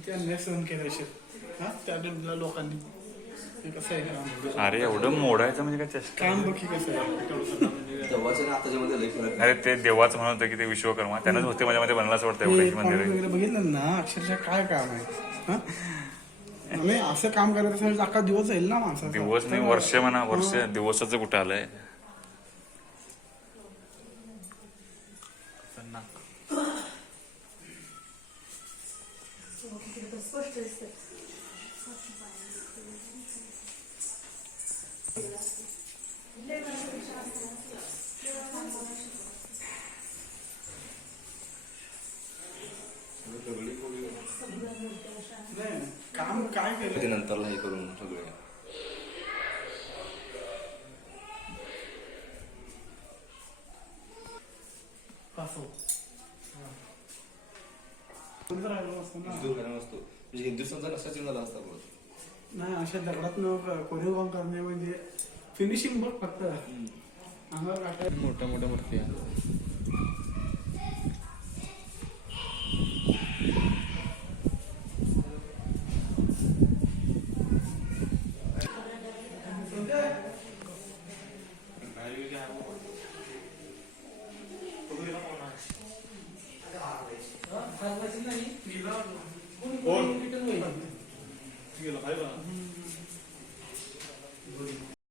किती अन्याय सहन केला असेल हा त्या टाइमला लोकांनी. हे कसं आहे काम? अरे एवढं मोडायचं म्हणजे काय चेष्टा? काम बघी कसं आहे. तेव्हाच्या आताच्या मध्ये लई फरक आहे. अरे ते देवाचं म्हणत होतं की ते विश्वकर्मा त्यानंच होते माझ्यामध्ये बनला असं वाटतं एवढं मंदिर कॉमेंट आहे. वगैरे बघितलं ना अक्षरशः काय काम आहे हा? आणि असं काम करत असेल अख्खा दिवस जाईल ना माणसाचा. दिवस नाही वर्ष म्हणा, वर्ष दिवसाचं कुठं आलंय. नाही, काम काय केलं ते नंतरला हे करून सगळे असं कोणी तर राहिलं असतं ना. हिंदू घराणं नसतो म्हणजे हिंदुस्थानचा नसा चिन्ह झाला असता बघ. नाही अशा दगडात कोरीव काम करणे म्हणजे फिनिशिंग बघ फक्त अंगावर काटा. मोठ्या मोठ्या मूर्ती आहे.